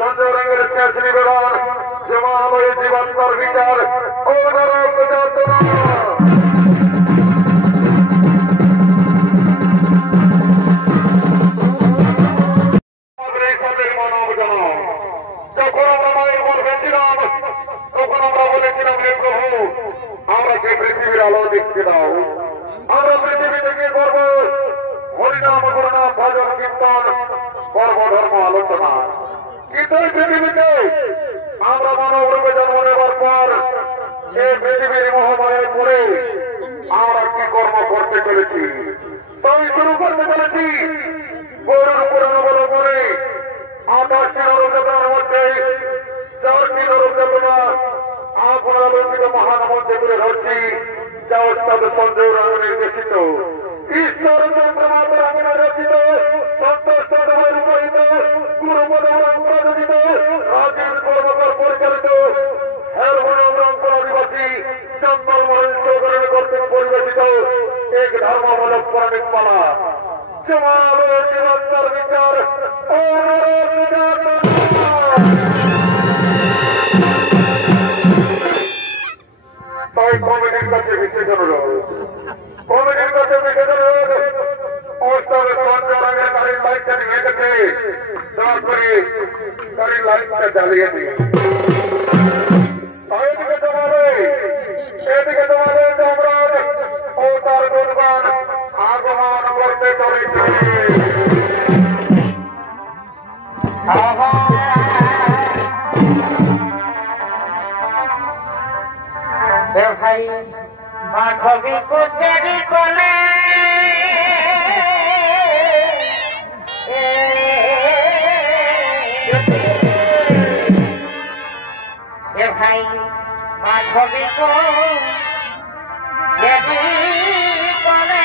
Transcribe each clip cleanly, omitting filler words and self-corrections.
সঞ্জয় রঙের শেষ নিবেদন হিমালয় জীবাত্মার বিচার ও নরক যাতনা। যখন আমরা মায়ের উপর বেঁচেছিলাম তখন আমরা বলেছিলাম হে প্রভু আমাকে পৃথিবীর আলো দেখতে দাও, আমরা পৃথিবীতে কি করবো? হরিনাম করুণাম ভজন কীর্তন কর্মধর্ম আলোচনা। কিন্তু এই পৃথিবীতে আমরা মানব রূপে জন্ম নেবার পর এই পৃথিবীর মহামায়ায় পড়ে আমরা কি কর্ম করতে চলেছি? তাই শুরু করতে চলেছি গরুর পুরাণ অবলম্বনে 28টি নরক যাতনার মধ্যে 4টি নরক যাতনা আপনার আলোচিত মহান মধ্যে তুলে ধরছি, যা ওস্তাদ সঞ্জয় রায় নির্দেশিত, ঈশ্বর চন্দ্রমাতা রামিনা রচিত, সন্তোষ চন্দ্রমায় রূপায়িত, গুরুপদ প্রযোজিত, রাজীব কর্মকর পরিচালিত, হেরমোনিয়াম রংপুর আদিবাসী জঙ্গলমহল চৌধুরী কর্তৃক পরিবেশিত এক ধর্মমূলক পৌরাণিক পালা হিমালয় জীবাত্মার বিচার ও নরক যাতনা। তাই কমিটির কাছে বিশেষ অনুরোধ, কমিটির কাছে বিশেষ অনুরোধ, ওস্তাদ সঞ্জয় রঙের গাড়ির লাইটটা নিয়ে গেছে, দয়া করে গাড়ির লাইটটা জ্বালিয়ে দিন। এদিকে তোমাদের যমরাজ ও তার দুর্গান আগমন করতে চলেছে। ভাই মাধবী কোচেরি কোলে ভাই মাধবী কোচেরি কোলে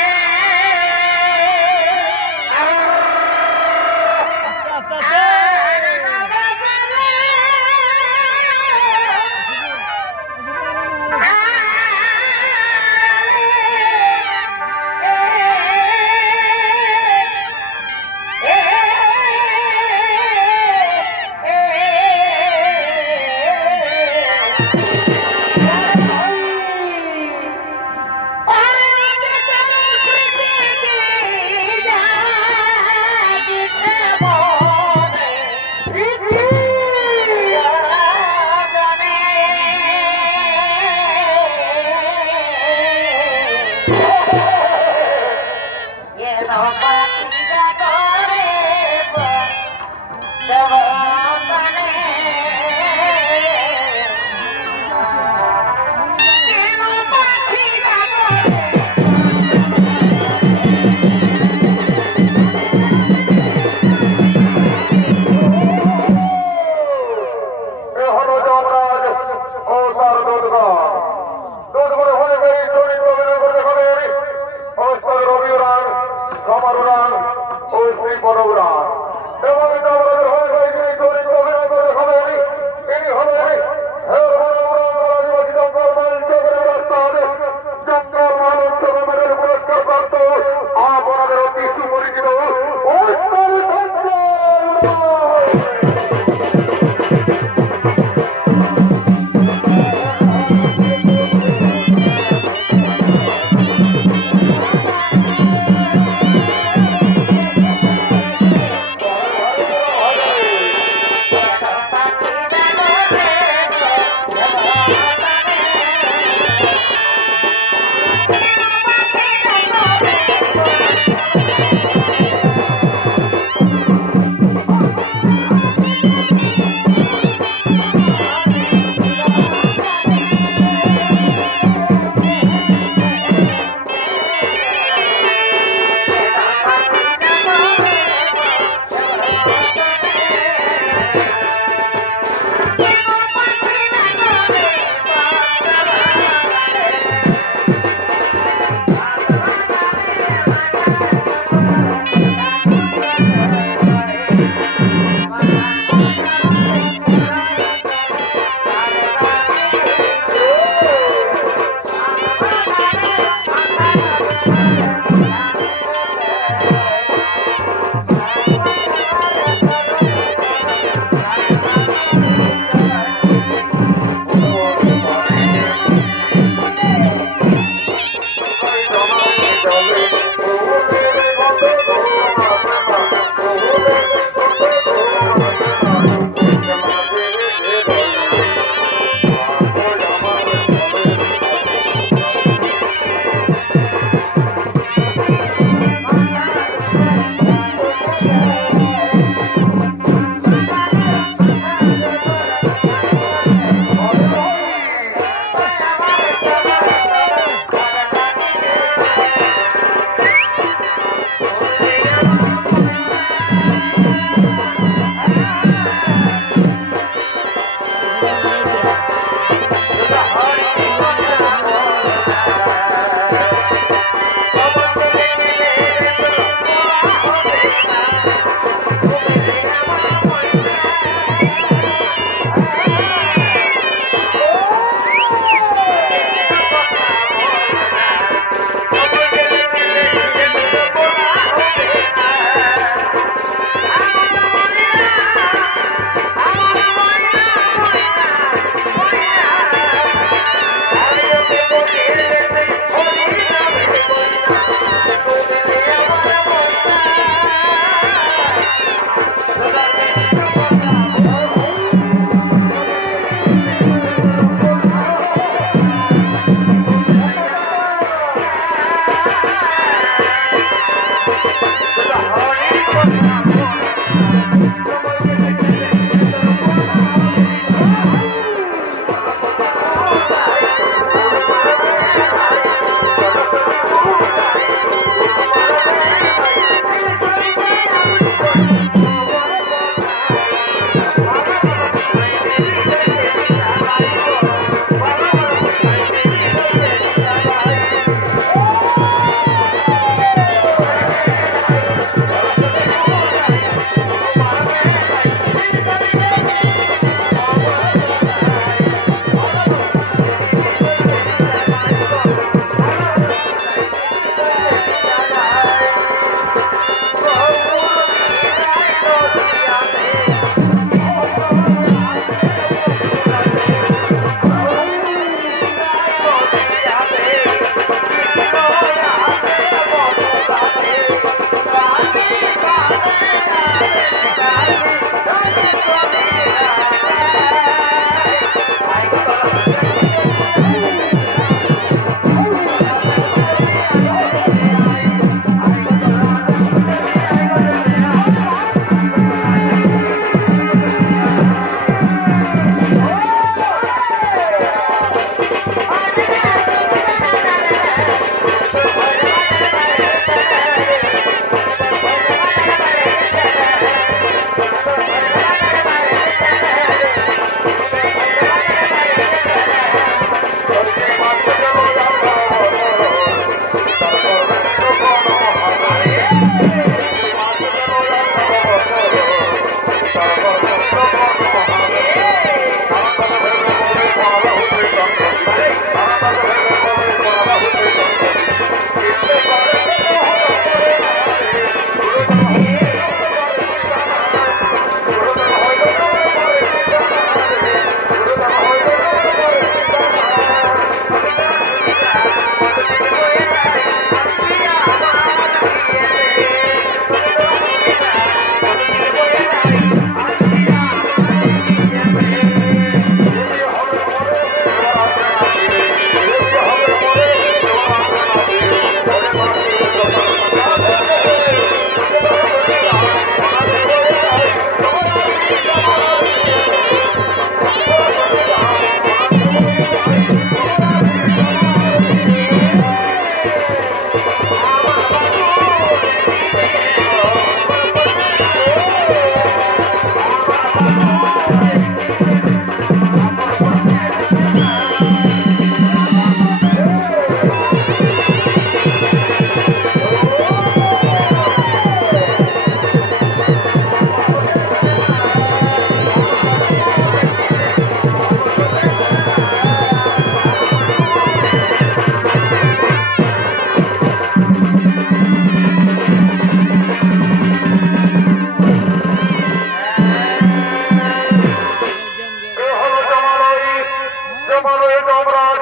যমরাজ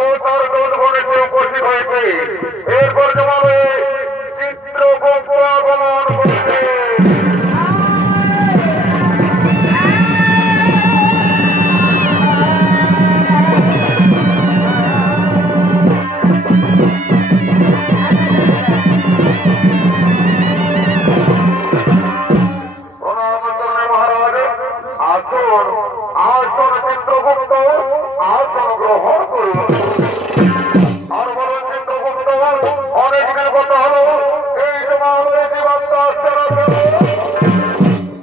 ও তার দলগণ এসে উপস্থিত হয়েছে। এরপর জমাবে চিত্রগুপ্ত আগমন করছে। আসন চিত্রগুপ্ত আসন গ্রহণ করুন। আর বলুন চিত্রগুপ্ত অনেকদিন কথা হলো এই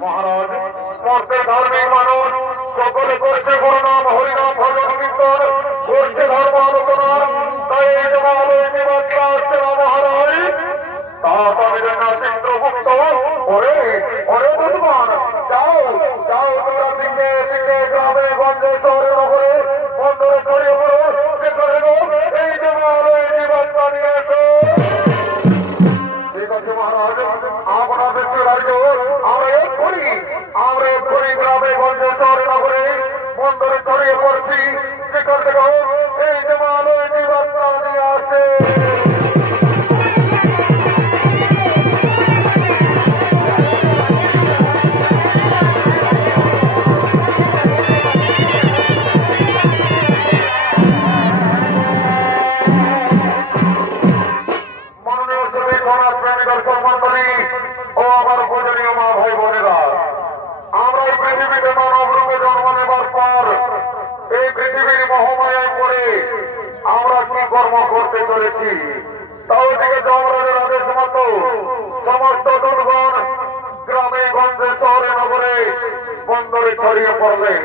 মহারাজ মর্তে ধার্মিক মানুষ সকলে করছে গুরুনাম হরিনাম ভজন কীর্তন করছে ধর্ম আলোচনা। তাই এই বার্তা আসছে না মহারাজ। তাড়াতাড়ি না চিত্রগুপ্ত ওরে ওরে বুধমান যাও যাও তোমরা দিকে দিকে গ্রামে গঞ্জে শহরে নগরে বন্দরে ছড়িয়ে পড়ো যে করে এই বার্তা নিয়ে এসো। ঠিক আছে মহারাজ আপনাদের রাজ্য আমরা এক্ষুনি গ্রামে গঞ্জে শহরে নগরে বন্দরে ছড়িয়ে পড়ছি যে করে এই বার্তা নিয়ে আসে। ও আমার পূজনীয় মা ভাই বোনেরা, আমরা এই পৃথিবীতে মানব রূপে জন্ম নেবার পর এই পৃথিবীর মহামায়ায় পড়ে আমরা কি কর্ম করতে চলেছি তাও থেকে যমরাজের আদেশ মতো সমস্ত দুর্গণ গ্রামে গঞ্জে শহরে নগরে বন্দরে ছড়িয়ে পড়লেন।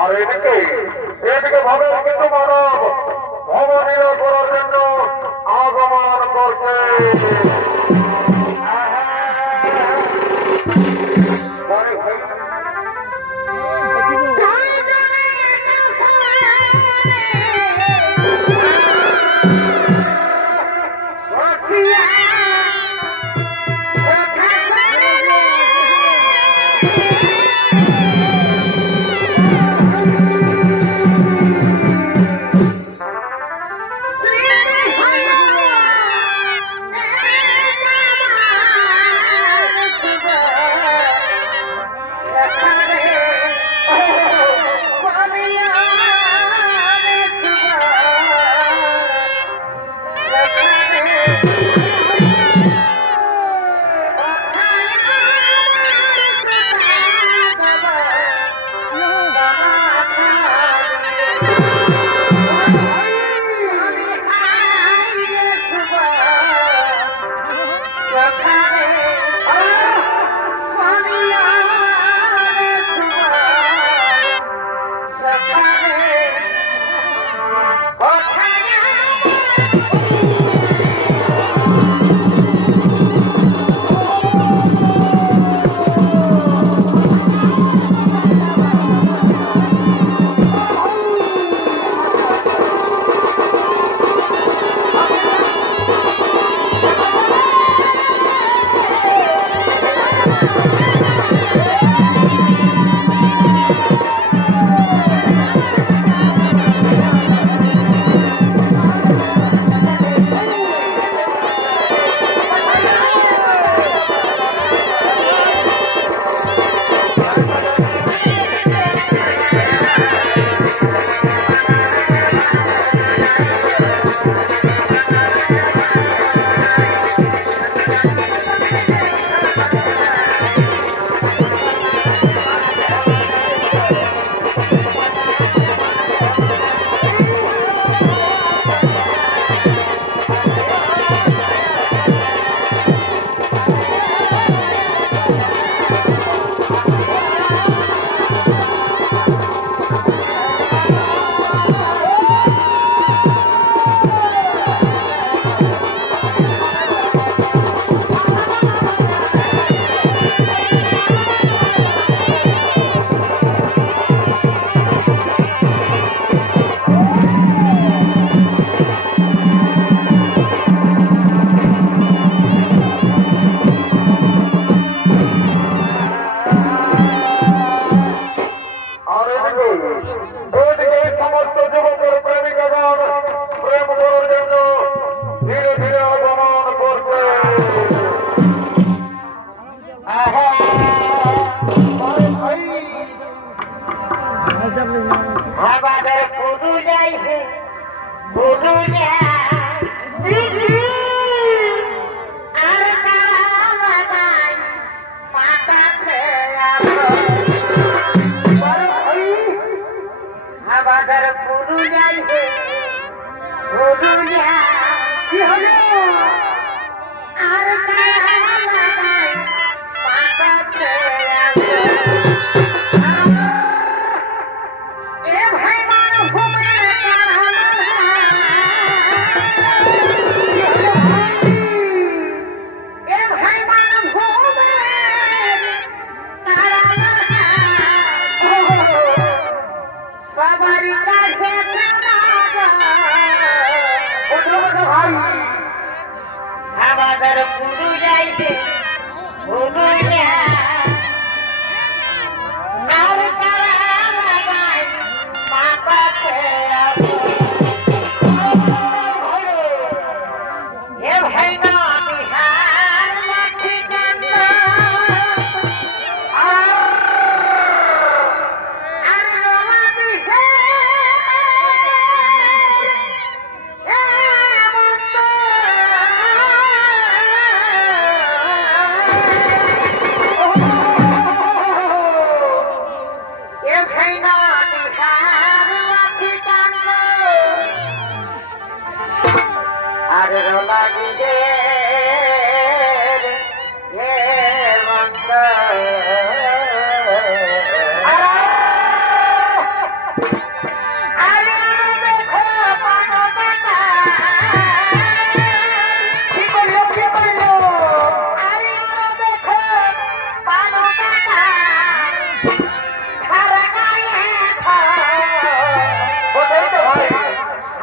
আর এদিকে ভাবে কিছু মানব ভবনীয় করার জন্য আগমন করছে। সমস্ত যুবকের আমাদের পুরু যাই হে পুরু আর কালাই মাতাতে আমাদের পুরু যাই হে পুরু কি হলো আর কালাই মাতাতে আমাদের পুরু যাইতে পুরু আর কালাই মাতাতে এ ভাই না বিহার লাঠি কান্দ আর রোলা দিছে আর রোলা দিছে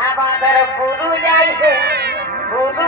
আমাদের পুরু যাইছে পুরু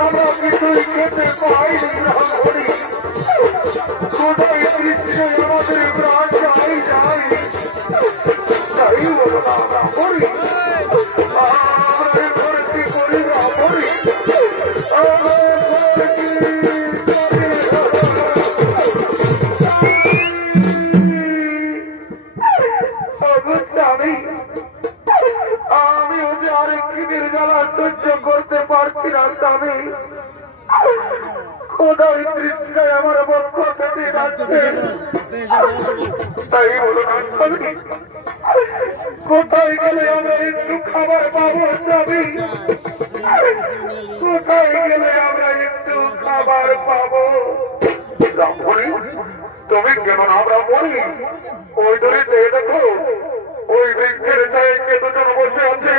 আমরা কিছুই খেতে পাই না করি কোথায় দৃশ্য আমাদের প্রাণ যাই যাই তাই বলো না আমরা করি আমরা কি করি না করি আমি ওদের আরেকটি নির্জলা সহ্য করতে পারছি না স্বামী কোথায় তৃষ্ণায় আমার বক্ষ পেতে যাচ্ছে তাই বলো না স্বামী কোথায় গেলে আমরা একটু খাবার পাবো স্বামী কোথায় গেলে আমরা একটু খাবার পাবো তুমি কেন আমরা বলি ওই দড়িতে দেখো ওই বৃক্ষের চায়ে কে দুজন বসে আছে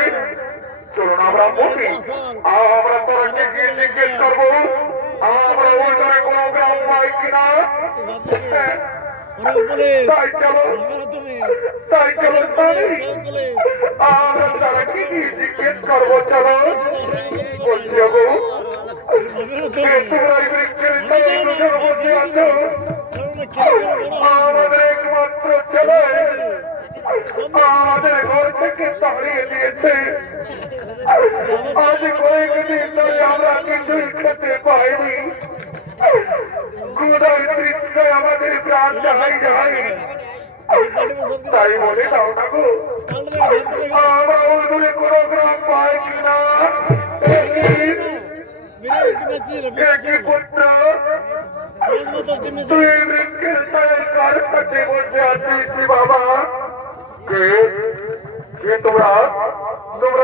চলুন আমরা বলি আমরা তোরকে গিয়ে জিজ্ঞেস করবো আমরা ওই দরে কোনো গ্রাম পাই কিনা তাই চলো আমরা তারা কি জিজ্ঞেস করবো চলো বলছি গো তোমরা ওই বৃক্ষের চায়ে দুজন বসে আছো আমাদের একমাত্র ছেলে আমাদের ঘর থেকে তাড়িয়ে দিয়েছে আজ কয়েকদিন ধরে আমরা কিছুই খেতে পাইনি ক্ষুধায় তৃষ্ণায় আমাদের প্রাণ যাই যাই তাই বলে দাও না গো আমরা ওই দূরে কোনো গ্রাম পাই কিনা পুত্র তুই বৃক্ষের ছায়ের কার সাথে বসে আছিস বাবা কে তোমরা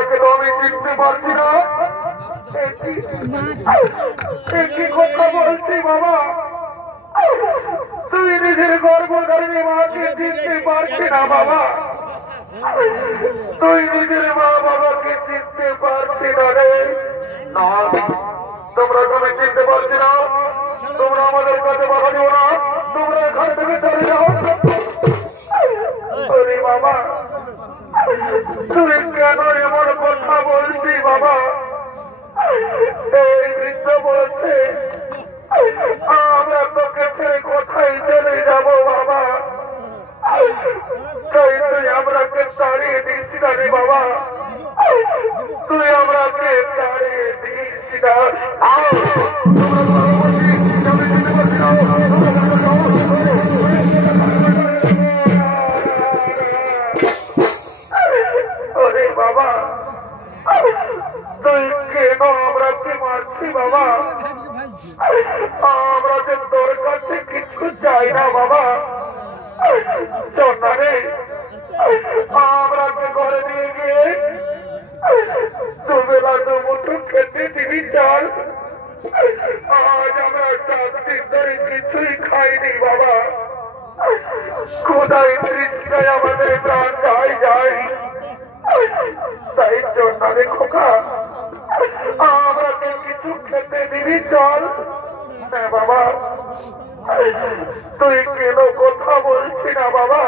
কে তো আমি চিনতে পারছি না কি কথা বলছি বাবা তুই নিজের গর্ভধারিণী মাকে চিনতে পারছি না বাবা তুই নিজের মা বাবাকে চিনতে পারছি না রে না তোমরা তুমি চিনতে পারছি না তোমরা আমাদের কাছে বাধা দিও না তোমরা এখান থেকে চলে যাও আরে বাবা তুই কেন এমন কথা বলছি বাবা এই বৃদ্ধ বলছে আমরা তোকে ছেড়ে কোথায় চলে যাব বাবা তাই তুই আমরাকে তাড়িয়ে দিস না রে বাবা তুই আমরাকে তাড়িয়ে দিস না ওরে বাবা তুই কেন আমরাকে মারছি বাবা আমরা যে তোর কাছে কিছু চাই না বাবা শোন রে আমরা যে ঘরে নিয়ে গিয়ে দুবেলা দুমুঠো খেতে দিবি চাল আজ আমরা 4 দিন ধরে কিছুই খাইনি বাবা ক্ষুধায় তৃষ্ণায় আমাদের প্রাণ যাই যাই তাই জন্য রে খোকা আমাকে কিছু খেতে দিবি চল হ্যাঁ বাবা তুই কেন কথা বলছি না বাবা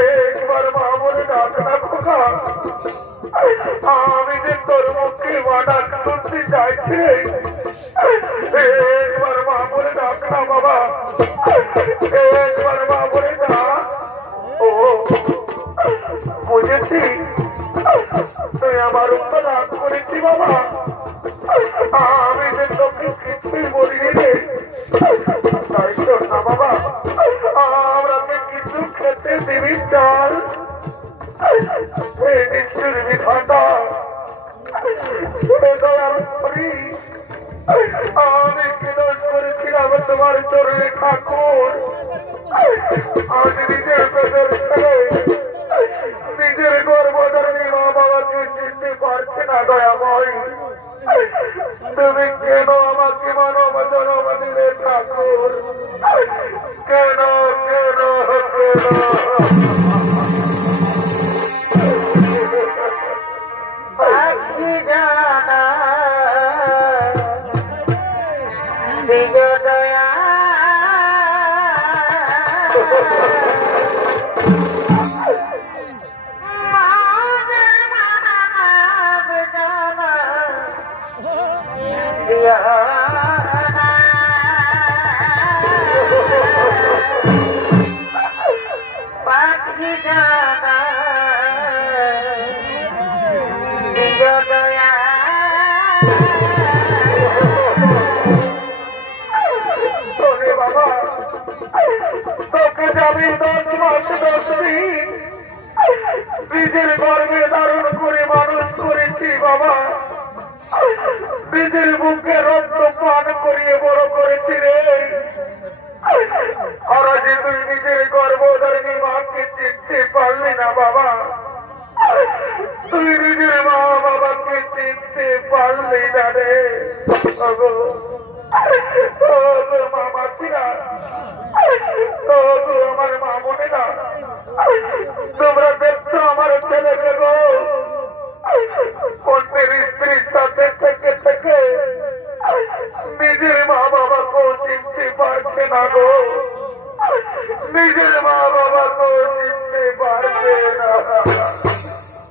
একবার মা বলে ডাক না খোকা আমি যে তোর মুখে ডাক শুনতে চাইছি একবার মা বলে ডাক না বাবা একবার মা বলে ডাক ও বুঝেছি তুই আমার উপর রাগ করেছি বাবা আমি যে তোকে কিছুই বলিনি রে তাই তো না বাবা আমরাকে কিছু খেতে দিবি চাল এই নিশ্চয় বিধাতা আমি কি দোষ করেছিলাম তোমার চরণে ঠাকুর আজ নিজের পেটের ছেলে নিজের গর্ভধারিণী মা বাবাকে চিনতে পারছে না দয়াময় তুমি কেন আমাকে মানব জনম দিলে ঠাকুর কেন কেন কেন নিজের গর্বে ধারণ করে মানুষ করেছি বাবা, নিজের বুকে রক্ত পান করিয়ে বড় করেছি রে। আর যে তুই নিজের গর্ভধারিণী মাকে চিনতে পারলি না বাবা, তুই নিজের মা বাবাকে চিনতে পারলি না রে। মা মাসিরা, আমার মা বোনেরা, তোমরা দেখছো আমার ছেলেকে গো অন্যের স্ত্রীর সাথে থেকে থেকে নিজের মা বাবাকেও চিনতে পারছে না গো, নিজের মা বাবাকেও চিনতে পারছে না।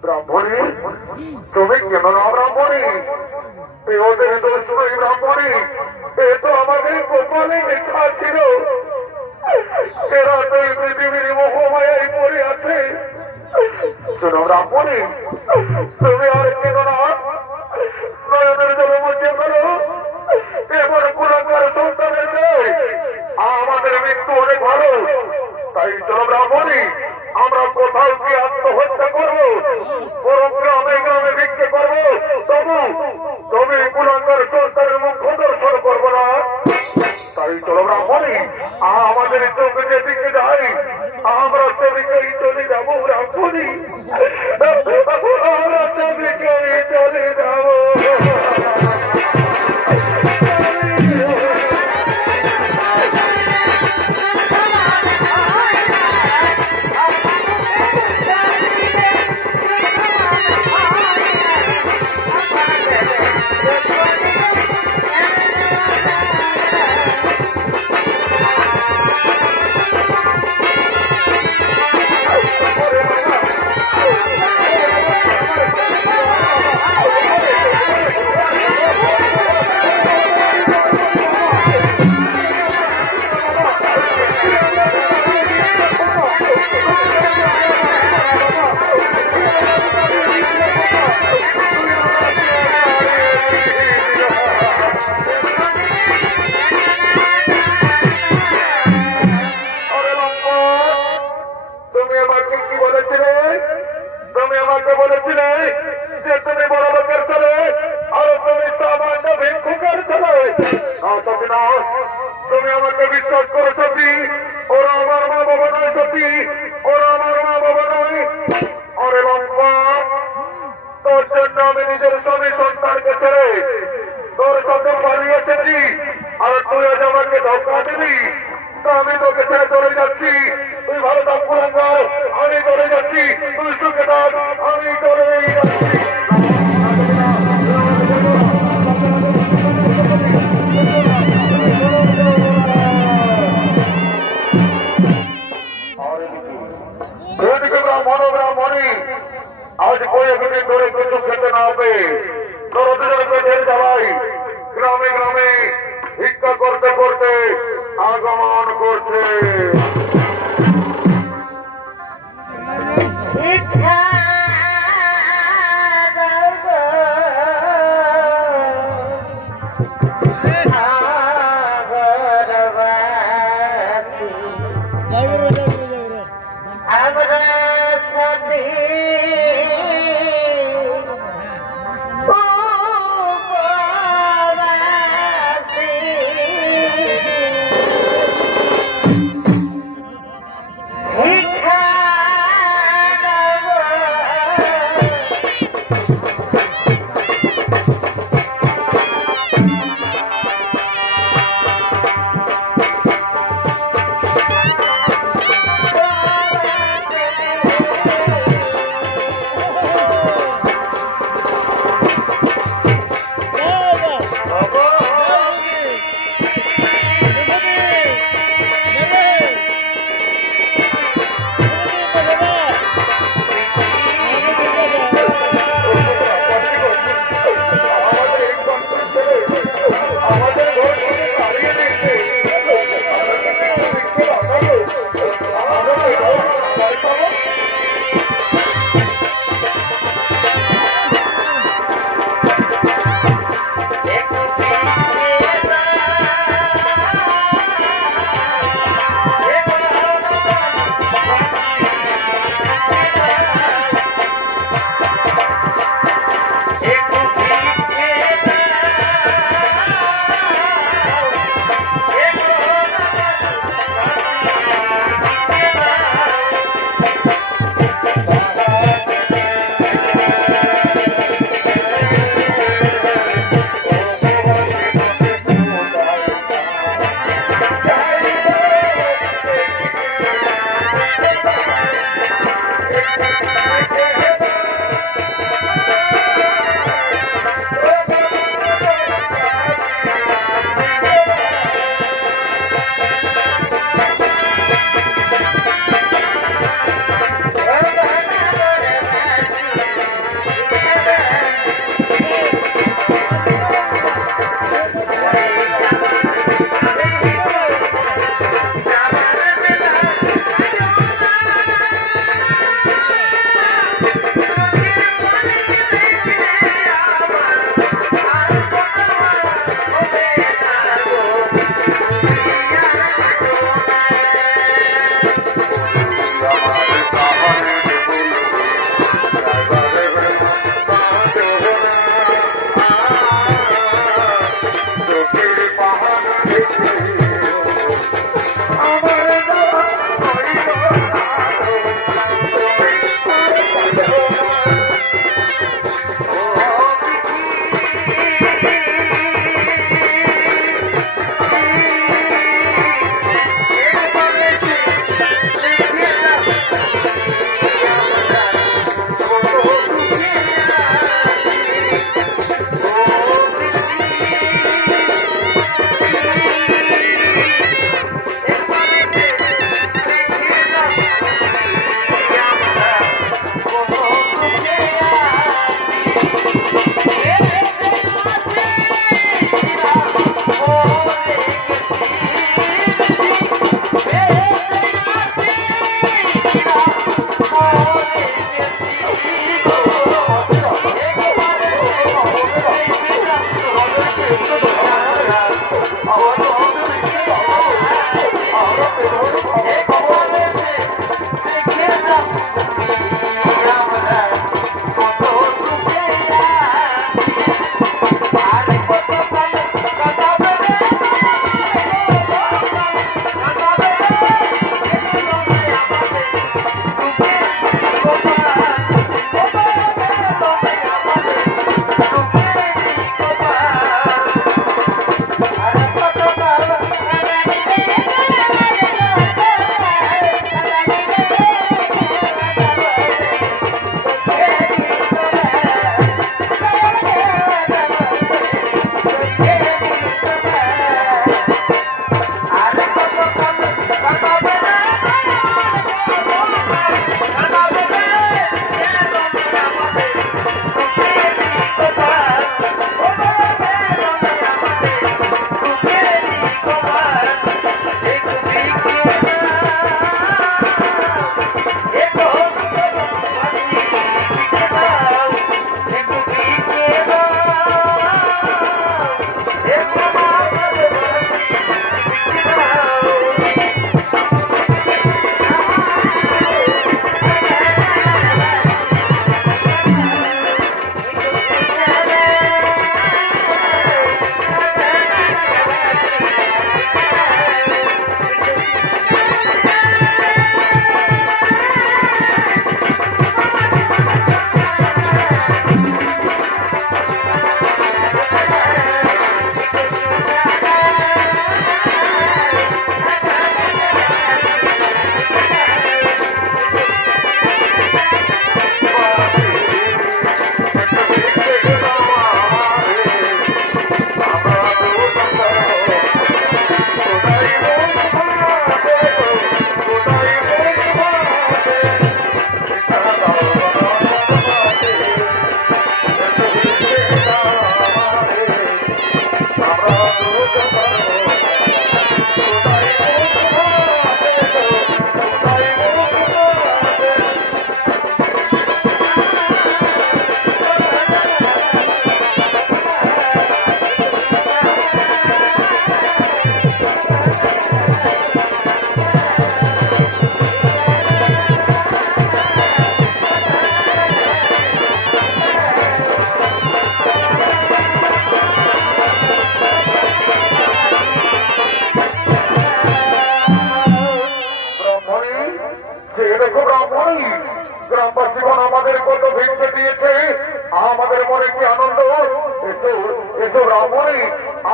ব্রাহ্মণী, তুমি কেন না ব্রাহ্মণী? ওদের দোষ নয় ব্রাহ্মণী, এ তো আমাদের কপালে লেখা ছিল। এরা তো এই পৃথিবীর মোহমায়ায় পড়ে আছে। শোনো ব্রাহ্মণী, তুমি আর কেন না নয়নের জলে মুছে ফেলো এবার কুলাঙ্গার সন্তানেরকে। আমাদের মৃত্যু অনেক ভালো, তাই চলো ব্রাহ্মণী আমরা কোথাও কি আত্মহত্যা করবো, বরং গ্রামে গ্রামে ভিক্ষে করবো, তবু তবে কুলাঙ্গার সন্তানের মুখ দর্শন করবো না। তাই চলো ব্রাহ্মণী আমাদের চোখে যেদিকে যাই আমরা সেদিকেই চলে যাবো। ব্রাহ্মণী আমরা সেদিকেই চলে যাবো। তুমি আমাকে বিশ্বাস করো সত্যি, ওরা আমার মা বাবা নয় সত্যি, ওরা আমার মা বাবা নয়। আরে লম্বা, তোর জন্য আমি নিজের স্বামী সন্তানকে ছেড়ে তোর সাথে পালিয়ে এসেছি, আর তুই আজ আমাকে ধোকা দিবি। তো আমি তোকে ছেড়ে চলে যাচ্ছি, তুই ভালো থাক কুলাঙ্গার, আমি চলে যাচ্ছি, তুই সুখে থাক, আমি চলেই যাচ্ছি। আজ কয়েকদিন ধরে কিছু খেতে না হবে, দরদের পেটের জ্বালাই গ্রামে গ্রামে ভিক্ষা করতে করতে আগমন করছে। তো ব্রাহ্মণী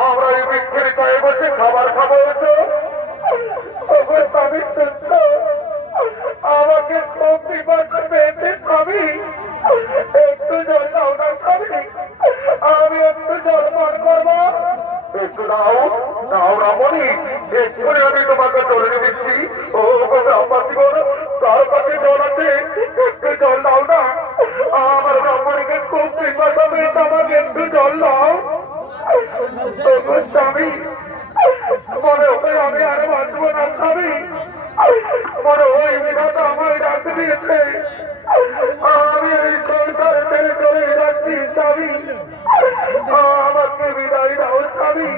আমরা এই বৃক্ষের চায়ে বসে খাবার খাবো তো স্বামী শুনছ আমাকে খুব বিপদ পেয়েছে স্বামী একটু জল দাও না স্বামী আমি একটু জল পান করবো একটু দাও দাও ব্রাহ্মণী এক্ষুনি আমি তোমাকে জল দিচ্ছি ও গ্রামবাসী বল তার কাছে জল আছে একটু জল দাও না আমার ব্রাহ্মণীকে খুব বিপদ পেয়েছে আমাকে একটু জল দাও স্বামী মনে হয় আমি আরো বাঁচবো না স্বামী মনে হয় বিধাতা আমায় ডাকতে দিয়েছে আমি এই সংসার ছেড়ে চলে যাচ্ছি স্বামী আমাকে বিদায় দাও স্বামী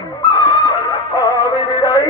আমি বিদায়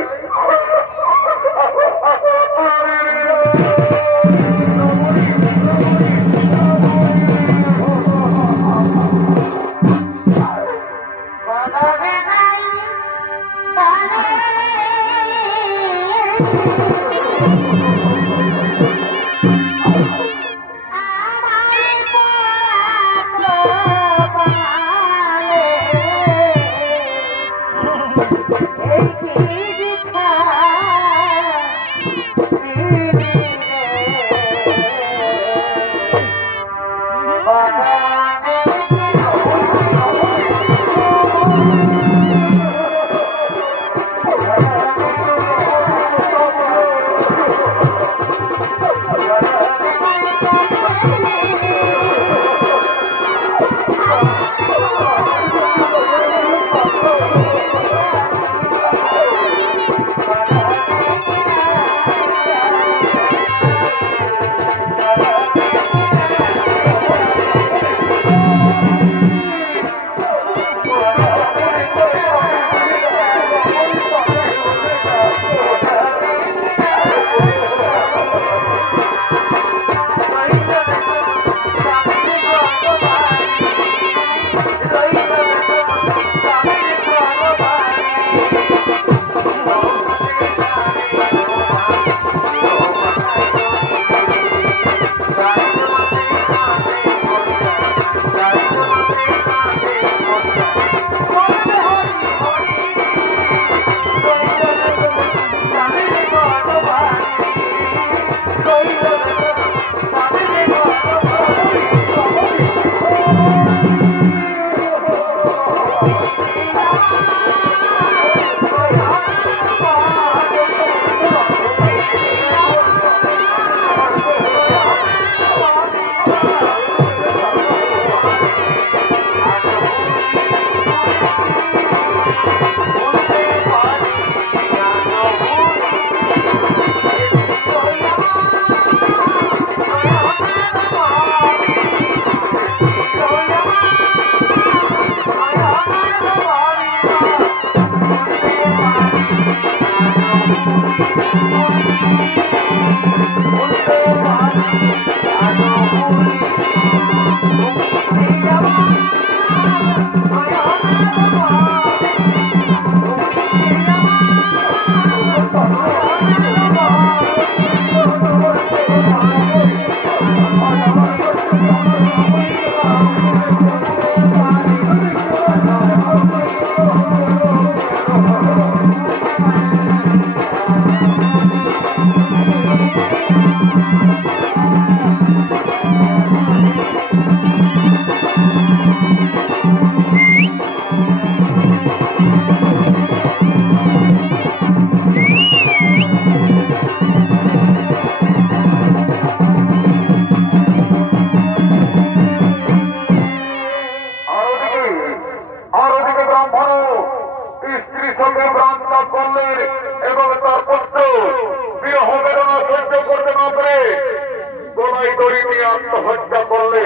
আমি আত্মহত্যা করলে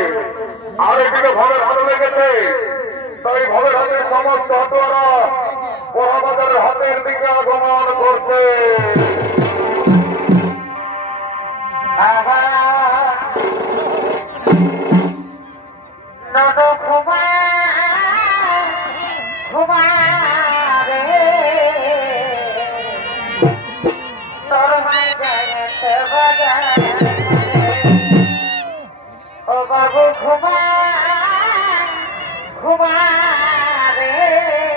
আর এদিকে ভবের হাতে লেগেছে তাই ভবের হাতে সমস্ত হাতোয়ারা বড়বাজারের হাতের দিকে আগমন করছে। বাবু ঘুমা ঘুমা রে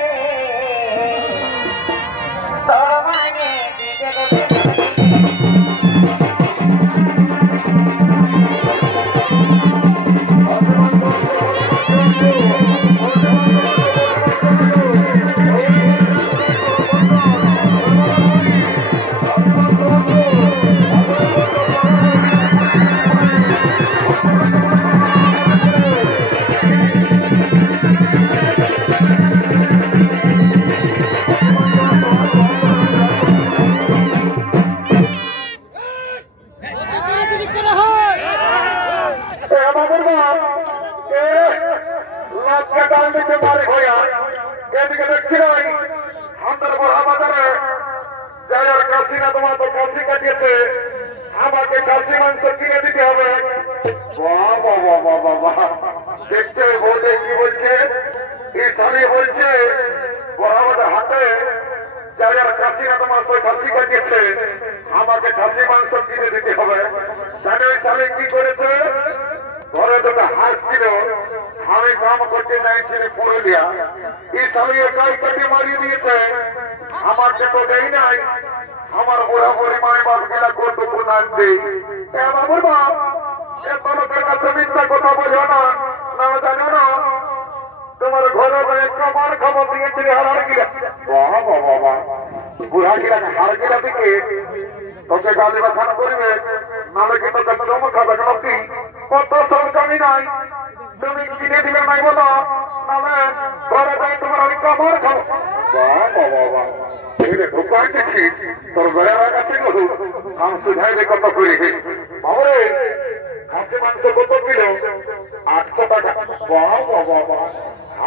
তোমার তো খাসি কাটিয়েছে, আমাকে খাসি মাংস কিনে দিতে হবে। বাবা বাবা বাবা, দেখছে বলে কি বলছে, এই স্বামী বলছে আমাদের হাতে যার খাসিরা তোমার তো খাসি কাটিয়েছে, আমাকে খাসি মাংস কিনে দিতে হবে। জানে ওই স্বামী কি করেছে, ঘরে দুটো হাঁস ছিল, আমি কাম করতে চাইছিলি পুরুলিয়া, এই স্বামী একাই কাটি মারিয়ে দিয়েছে, আমাকে তো দেই নাই। আমার বুড়া বুড়ি মায়ের বাপ গিলা কতটুকু নাচবে, বাবুর বাপ এত লোকের কাছে মিথ্যা কথা বলো না, না জানো না তোমার ঘরে কামার খবর দিয়েছিলি হারার গিলা। বাবা বাবা, বুড়া গিলাকে হার গিলা দিকে তোকে গালি বাখান করবে, নাহলে কিন্তু তোকে জমা খাবে কি কত সরকারি নাই, তুমি কিনে দিবে নাই বলো, নাহলে ঘরে যাই তোমার আমি কামার খাবো। বাবা বাবা, ঢুকাই দিচ্ছি তোর বেড়ার কাছে গরু আমি সুধাইলে কত করে বাবরে খাসি মাংস কত কিলো? 800 টাকা। বাবা বাবা,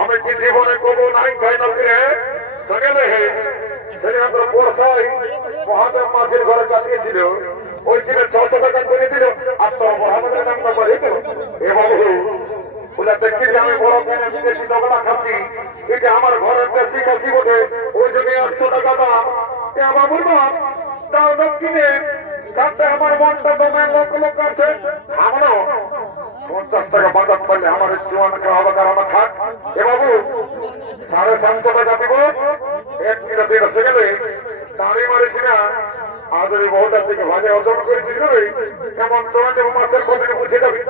আমি কি জীবনে কবো নাই খাই না ফিরে গেলে বর্ষায় মহাদেব মাছের ঘরে কাটিয়েছিল, ওই কিনে 600 টাকা করে দিল, আর তোর মহাদেবের নামটা করে দিল। এ বাবু বলে দেখছি যে আমি বড় কিনে বিদেশি দোকানা খাচ্ছি, এটা আমার ঘরের দেশি খাচ্ছি বটে, ওই জন্য 800 টাকা দাম। এ বাবুর বাপ তাও দক্ষিণে তাতে আমার মনটা দমে লোক লোক আছে, আমারও 50 টাকা বাজার করলে আমার জীবন হবে, কার আমার থাক। এ বাবু 550 টাকা দিব, 1 কিলো দিয়ে গেলে দাঁড়ি মারিছি না, আজ ওই বহুটার থেকে ভাজা অর্জন করেছিল, এমন তোমার মাছের কথা বুঝে যাবি।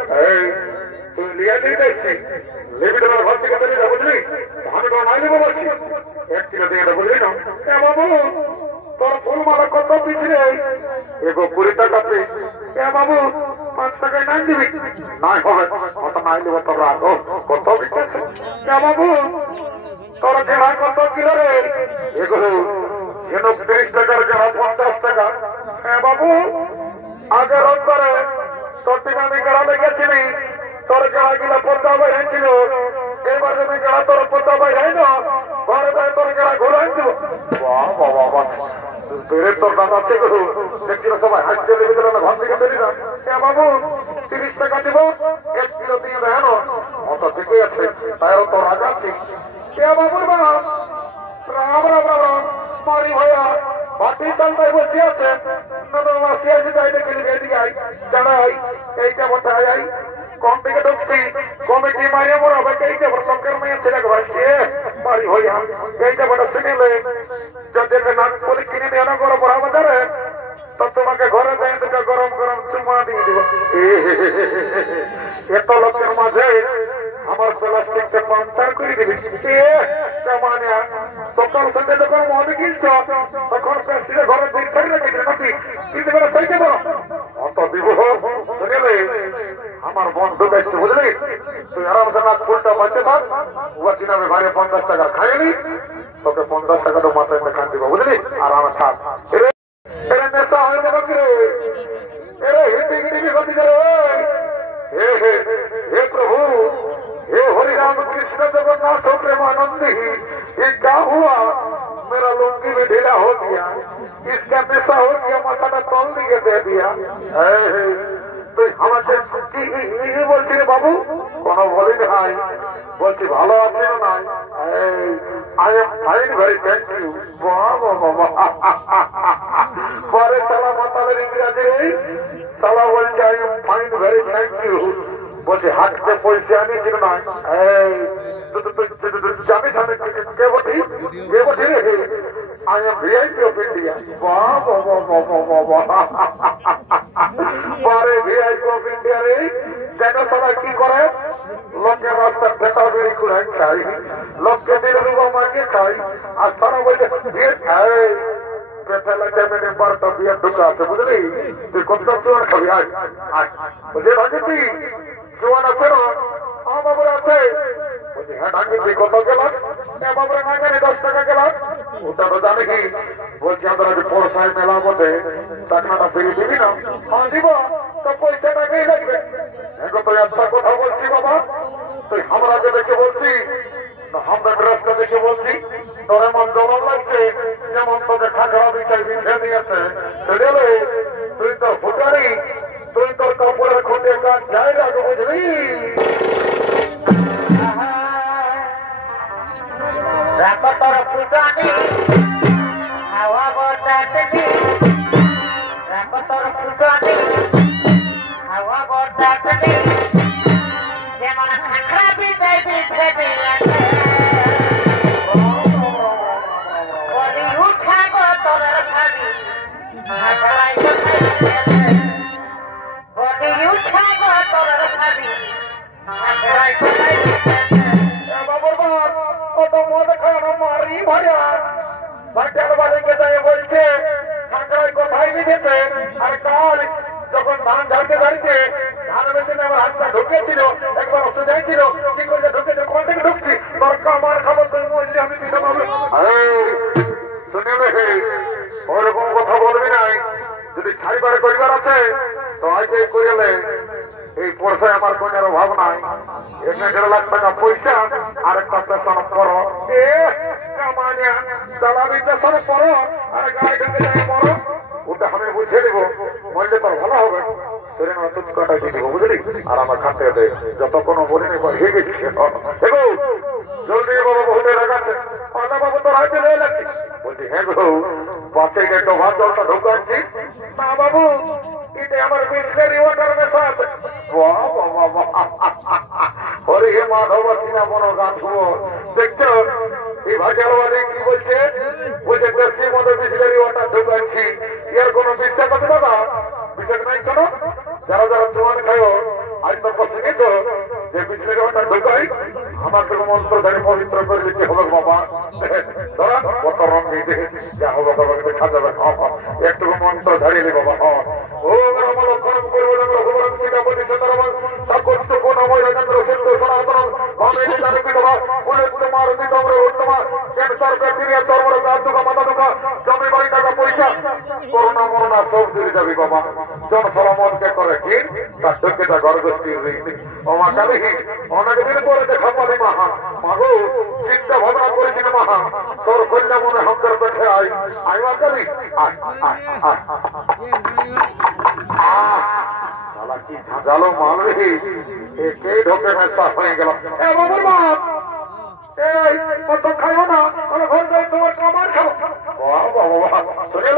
তুই লিয়া দিয়ে দেখছি লেবি তোমার ঘর থেকে চলে যা, বুঝলি আমি তো নাই নেবো বলছি, 1 কিলো দিয়ে বুঝলি না। এ বাবু তোর ফুল মালা কত পিছিয়ে এগো 20 টাকা পিস। এ বাবু 5 টাকায় নাই দিবি? নাই হবে, কত নাই নেবো তোর রাখো কত বিকেছে। এ বাবু তোর কেনা কত কিলো রে? এগুলো যেন 30 টাকার কেনা 50 টাকা। হ্যাঁ বাবু আগে রোজ করে তোর থেকে আমি কেনা লেগেছিলি, তোর কেনা গিলা 50 হয়েছিল, এবার যদি কেনা তোর 50 হয় না, ঘরে যায় তোর কেনা ঘুরাই দিব। বাবা বাবা, বেড়ে তোর দাদা থেকে দেখছিল সবাই হাসতে লেগে দিল না, ঘর থেকে বেরিয়ে না। হ্যাঁ বাবু 30 টাকা দিব, 1 কিলো দিয়ে দেন, অত ঠিকই আছে, তাই তোর আগে আছি। হ্যাঁ বাবুর বাবা রাম রাম রাম রাম মারি ভাইয়া বাটি চালটাই বসে আছে, মাসি আছে যাইতে গেলে এদিকে আই জানাই এইটা বলতে আই কম থেকে ঢুকছি, কমিটি মারিয়ে মোড়া ভাই এইটা বড় লঙ্কার মেয়ে ছেলেকে ভাইছে মারি ভাইয়া এইটা বড় শুনিলে যদি নাক করে কিনে দেওয়া করো বড় বাজারে, তো তোমাকে ঘরে যাই দুটো গরম গরম চুমা দিয়ে দিব। এত লোকের মাঝে আমার প্লাস্টিকটা পাঞ্চার করে দিবি, মানে সকাল সন্ধ্যে যখন মনে কিনছ তখন প্লাস্টিকে ঘরের দিক থেকে রেখেছিল নাকি কিন্তু করে চাইতে পারো অত দিব গেলে আমার বন্ধু দেখছে, বুঝলি তুই আরামসে না ফুলটা বাঁচতে পার, ও কিনাবে ভাই 50 টাকা খাইনি, তোকে 50 টাকাটা মাথায় খান দিব, বুঝলি আর আমার থাক নেশা হয়ে যাবে কি রে, এরে হিন্দি গিরি গতি করে। हे प्रभु, हे हरि राम कृष्ण जगन्नाथ प्रेमानंदी, ये क्या हुआ? मेरा लुंगी में ढीला हो गया, इसका नशा हो गया, मसाला तोल दिए दे दिया। तो हमारे কি বলছি বাবু? কোনো বলিনি ভাই, বলছি ভালো আছে না নাই? I am fine, very thank you. বাবা বাবা, পরে সালা মাতালের ইংরাজি সালা বলছে I am fine, very thank you. বলছে হাঁটতে পয়সা আনিয়েছিল না, জানি জানি কে বটি কে বটি রে, I am VIP of India. বাবা বাবা বাবা, পরে ভিআইপি অফ ইন্ডিয়া রে যেন সবাই কি করে, লোকের রাস্তার ভেতর বেরি করে খাই, লোককে দিলে রুবা মাকে খাই, আর সারা বলছে ভিড় খাই পেটে মেনে বারোটা বিয়ার ঢুকা আছে, বুঝলি তুই কত চুয়ার খাবি? আয় আয় বুঝে ভাঙেছি চুয়ান আছে না? আমার বাবুর আছে। বলছি হ্যাঁ ভাঙি তুই কত গেলাম? বাবুরা না জানি 10 টাকা গেলাম। ওটা তো জানে কি? বলছি আমরা যে পরশায় মেলা মধ্যে টাকাটা ফিরিয়ে দিবি না? হ্যাঁ দিব, তো পয়সা টাকাই লাগবে। এখন তুই একটা কথা বলছি বাবা, তুই আমরা যে দেখে বলছি আমরা রাস্তা দেখে বলছি তোর এমন জবাব লাগছে যেমন তোদের খাঁচড়া বিছাই বিছিয়ে দিয়েছে সেটালে তুই তোর ফুটারি তুই তোর কাপড়ের খুঁটে কাজ যাই রাখো বুঝলি রাখো তোর ফুটানি হাওয়া বর্ষাতে রাখো তোর ফুটানি হাওয়া বর্ষাতে যেমন খাঁকড়া বিদায় বিছে দিয়েছে বলি উঠাবো তোর ভাবি খাঁকড়াই বলি উঠাবো তোর ভাবি খাঁকড়াই বাবুর বাপ কত মদ খাওয়ানো মারি ভাইয়া ভাইটার বাড়িকে যাই বলছে খাঁকড়াই কোথায় বিধেছে আর কাল যখন ধান ঝাড়তে দাঁড়িয়েছে ধান মেশিনে আমার হাতটা ঢুকেছিল একবার ওষুধ যাইছিল কি করে ঢুকেছে কোন থেকে ঢুকছি দরকার আমার খাবার তুমি বললে আমি দিতে পারবো শুনে রে ওরকম কথা বলবি নাই যদি ছাড়িবারে করিবার আছে তো আগে করিলে এই পয়সায় আমার কোনের অভাব নাই 1.5 লাখ টাকা পয়সা আর একটা পেছন করো কামানিয়া দালালি পেছন করো আর গাড়ি ঢুকে যাই মরো ওটা আমি বুঝিয়ে দেবো মরলে তোর ভালো হবে সেদিন তুচ কাটাই দিয়ে দেবো বুঝলি আর আমার খাতে যত কোনো বলিনি হয়ে গেছি দেখো জলদি বাবু বহুতে রাখাচ্ছে বাবু তোর হাতে রয়ে লাগছে বলছি হ্যাঁ গো পাশে গিয়ে ডোভার জলটা ঢুকাচ্ছি না বাবু এটা আমার বিসলেরি ওয়াটার মেশা আছে ওরে হে মাধব সিনা বনো গাছ দেখছো এই ভাটিয়ালবাদী কি বলছে বলছে দেশি মতো বিসলেরি ওয়াটার ঢুকাচ্ছি এর কোনো বিশ্বাস আছে দাদা বিশ্বাস নাই শোনো যারা যারা তোমার খাও আজ তো পছন্দ তো যে বিসলেরি ওয়াটার ঢুকাই আমার থেকে মন্ত্র ধরে পবিত্র করে দিতে হবে বাবা ধরা কত রঙ দিতে যা হবে বাবা দেখা যাবে একটু মন্ত্র ধরিয়ে বাবা ও আমার লক্ষণ করবো রঘুবরণ সীতা বলি সীতারামন ঠাকুর কোন আমার রাজেন্দ্র সিন্ধু সনাতন ভাবে জানে বিধবা উল্লেখ তোমার বিধম্র উত্তমা ক্যান্সার ব্যাকটেরিয়া চর্ম দুঃখা মাথা দুঃখা জমি বাড়ি টাকা পয়সা করোনা মরোনা সব দিয়ে যাবি বাবা জনসলামতকে করে কি তার যোগ্যতা গর্ভস্থী ওমা কালী অনেকদিন পরে দেখা পাবি মাহা মাগো চিন্তা ভাবনা করেছিল মাহা তোর কন্যা মনে হামদের পেটে আই আইমা কালী কি ঝাঁঝালো মাল রে কে ঢোকে মেসা হয়ে গেল বাবুর বাপ এই কত খাও না ঘর যাই তোমার কামার খাও বাবা শুনে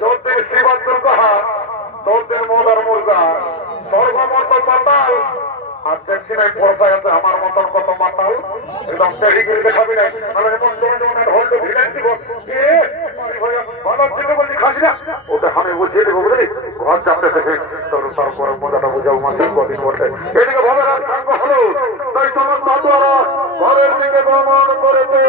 চোদ্দের শিবাদ দুর্গা চোদ্দের মোদার মুর্গা সর্বমত পাতাল আর দেখছি নাই পর্দায় আছে আমার মতন কত মাতাল একদম তেড়ি করে দেখাবি নাই হয়তো ভিড়াই দিব বলছি খাসি না ওটা আমি বুঝিয়ে দেবো বুঝলি ঘর চাপতে দেখে তোর তারপরে মজাটা বুঝাবো মাসে কদিন বটে এদিকে ভাবে থাকবো হলো তাই সমস্ত ঘরের দিকে গমন করেছে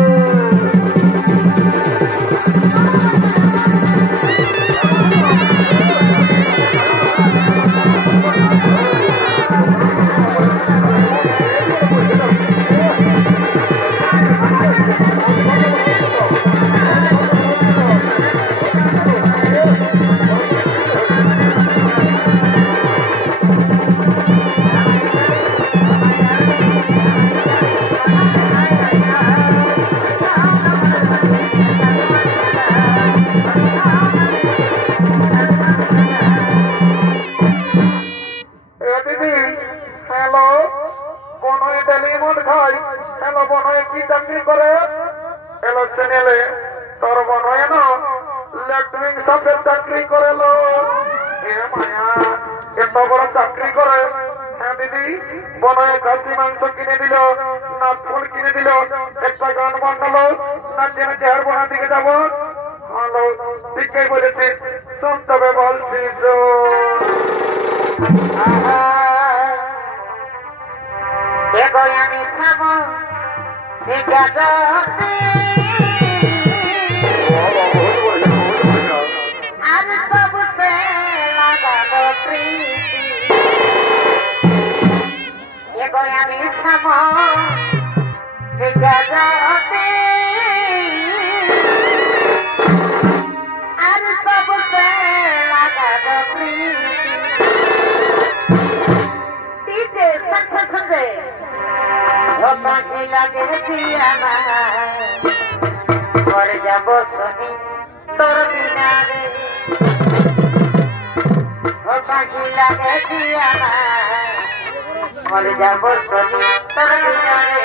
চাকরি করে এত বড় চাকরি করে হ্যাঁ দিদি বনয়ে খাসি মাংস কিনে দিল নাচ ফুল কিনে দিল একটা গান বানালো নাচ জেনে চেহার বোনার দিকে যাবো হ্যালো ঠিকই বলেছি শুনতে হবে বলছি আমি খাবো আমি খাবো জগতে আর সবসে লাগাবো প্রীতি সঞ্জয় পাখি লাগে দিয়ানা ঘরে যাব শুনি তোর বিনা রে ও পাখি লাগে দিয়ানা ঘরে যাব শুনি তোর বিনা রে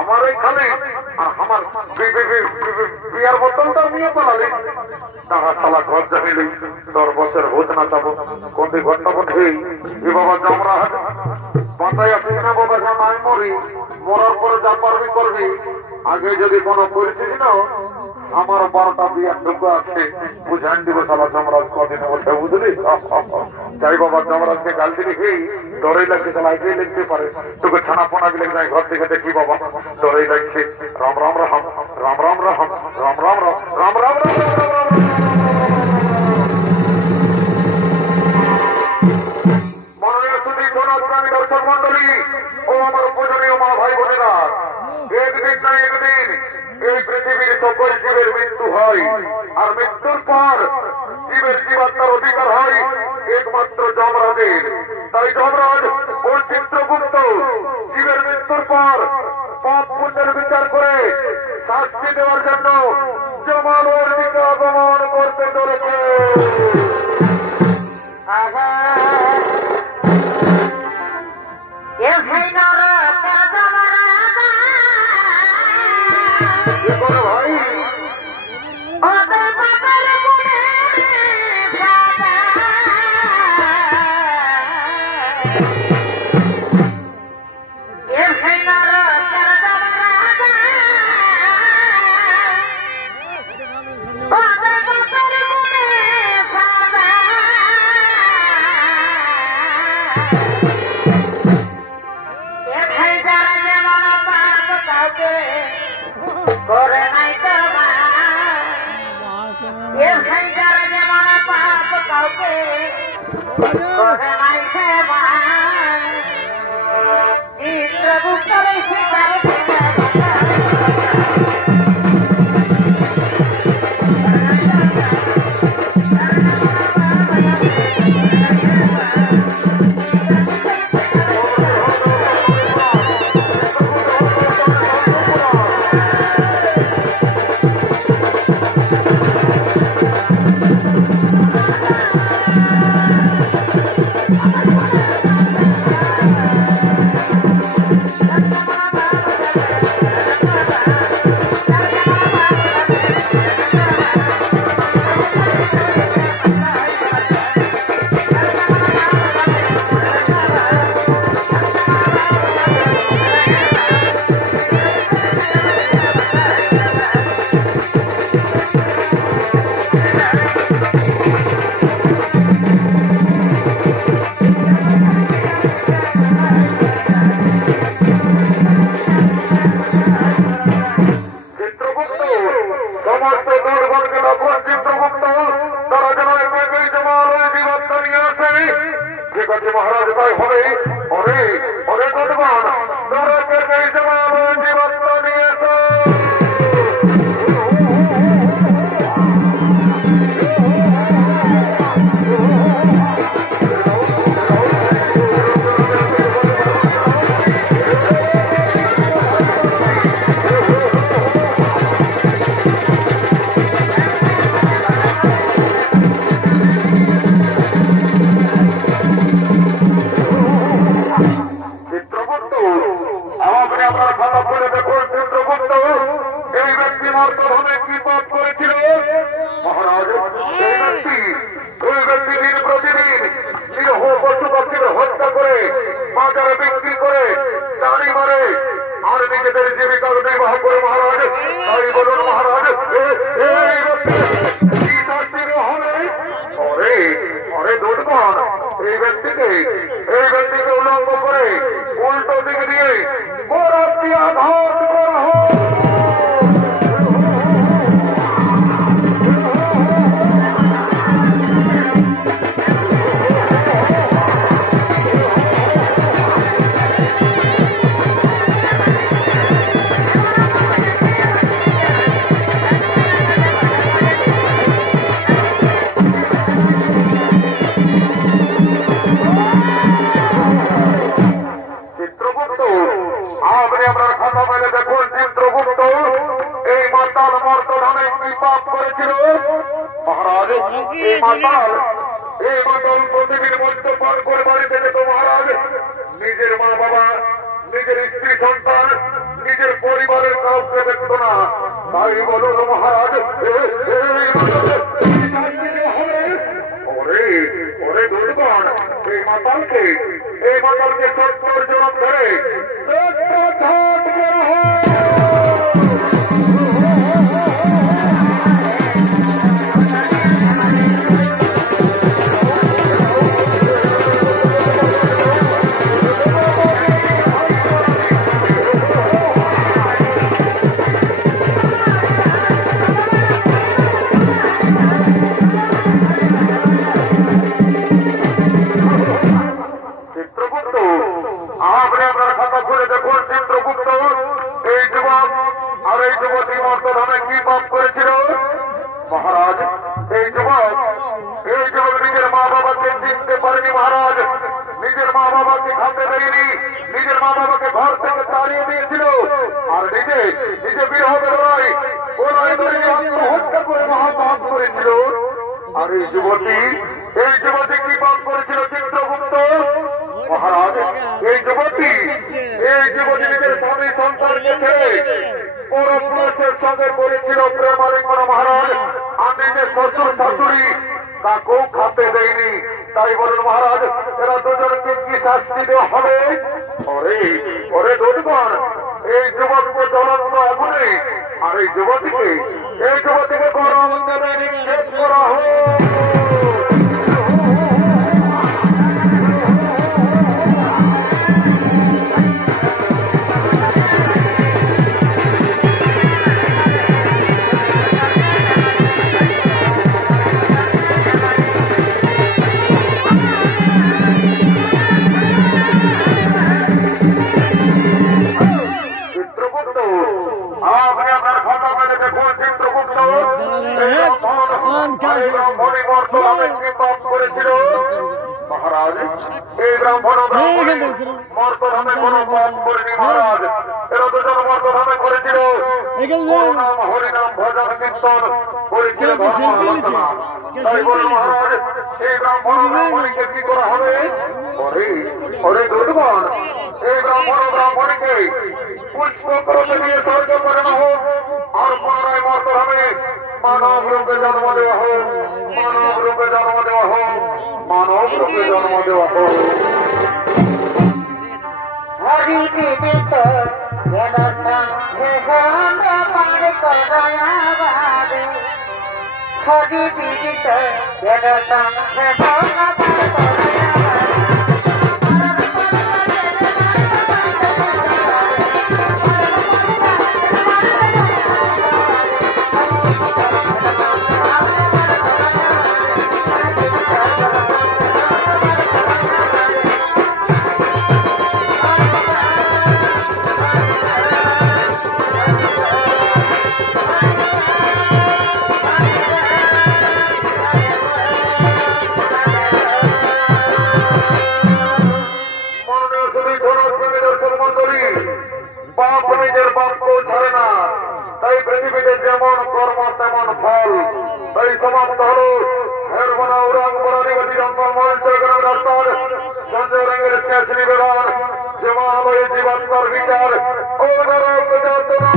আমার এইখানে আমার বিয়ার বোতলটা নিয়ে পালালি তারা সালা ঘর জানিলি 10 বছর হোক না যাবো কোনটি ঘটনা ঘটে এ বাবা জামরা বাঁধাই আসিস না বাবা যখন আমি মরি মরার পরে যা পারবি করবি আগে যদি কোনো পরিস্থিতি না আমার 12টা বিয়ার ঢুকো আছে বুঝান দিবে সালা জামরাজ কদিনে বলতে বুঝলি যাই বাবা জামরাজকে গাল দিলি হেই ডরেই লাগছে তাহলে আইতেই লিখতে পারে তোকে ছানা পোনা গেলে যাই ঘর থেকে দেখি বাবা ডরেই লাগছে রাম রাম রাম রাম রাম রাম রাম রাম রাম রাম রাম মনে শুধু জনপ্রাণী দর্শক মন্ডলী ও আমার পূজনীয় মা ভাই বোনেরা একদিন না একদিন এই পৃথিবীর সকল জীবের মৃত্যু হয় আর মৃত্যুর পর জীবের জীবাত্মার অধিকার হয় একমাত্র যমরাজের তাই যমরাজ ও চিত্রগুপ্ত জীবের মৃত্যুর পর পাপ পুণ্যের বিচার করে শাস্তি দেওয়ার জন্য জমানোর দিকে আগমন করতে চলেছে ভাই করে নাই কাউকে করে নাই চিত্রগুপ্ত মহারাজ ভাই হবে অরে অরে গুণবান তোমরা কে কে জমাল জীবত্ব নিয়েছ মহারাজ এই ব্যক্তি ওই ব্যক্তি দিন প্রতিদিন নিরহ পশু পাখির হত্যা করে বাজারে বিক্রি করে নিজেদের জীবিকা নির্বাহ করে মহারাজ। তাই বলুন মহারাজ, এই ব্যক্তি কি শাস্তি দেওয়া হবে? অরে দুর্গণ, এই ব্যক্তিকে উল্লঙ্ঘ করে উল্টো দিকে দিয়ে গোড়াটি আঘাত করা হোক। আপনি আপনার খাতা মেলে দেখুন, চিত্রগুপ্ত এই মাতাল মর্তধামে কি পাপ করেছিল মহারাজ? এই মাতাল প্রতিদিন মদ্যপান করে বাড়িতে যেত মহারাজ। নিজের মা বাবা, নিজের স্ত্রী সন্তান, নিজের পরিবারের কাউকে দেখত না। তাই বলুন মহারাজ, ওরে দুর্গণ, এই মাতালকে 70 জন ধরে মহারাজ। এই যুবক নিজের মা বাবাকে চিনতে পারেনি মহারাজ। নিজের মা বাবাকে খাতে দেয়নি, নিজের মা বাবাকে ঘর থেকে তাড়িয়ে দিয়েছিল, আর নিজে বিরহ বেরোয় আত্মহত্যা করে মহাপাপ করেছিল। আর এই যুবতী কি পাপ করেছিল চিত্রগুপ্ত মহারাজ? এই যুবতী নিজের স্বামী সন্তানকে ছেড়ে পরপুরুষের সঙ্গে করেছিল প্রেমালিঙ্গন মহারাজ। আর নিজের শ্বশুর শাশুড়ি তাকেও খাতে দেয়নি। তাই বলুন মহারাজ, এরা দুজনকে কি শাস্তি দেওয়া হবে? ওরে দুর্গণ, এই যুবককে জ্বলন্ত আগুনে আর এই যুবতীকে গরম শেষ করা হোক। মহারাজ, এই ব্রাহ্মণ মর্তধামে কোন পাপ করেনি মহারাজ। এরা দুজন মর্তধামে করেছিল হরিনাম ভজন কীর্তন করেছিল। তাই বলে মহারাজ, এই ব্রাহ্মণকে কি করা হবে? ওরে দুর্গণ, এই ব্রাহ্মণীকে পুষ্পক্রমে দিয়ে স্বর্গ করানো হোক। আর পুনরায় মর্তধামে মানব রূপে জন্ম দেওয়া হোক। হরি বিদিত হরি বিদিত নিজের বাপকেও ছাড়ে না। তাই পৃথিবীতে যেমন কর্ম তেমন ফল। তাই সমাপ্ত হল হেরবনা উড়াং বরানিবাদী জঙ্গল মহেন্দ্রগড় রাস্তার সঞ্জয় রঙের শেষ নিবেদন। যে মহালয়ে জীবাত্মার বিচার ও নরক যাতনা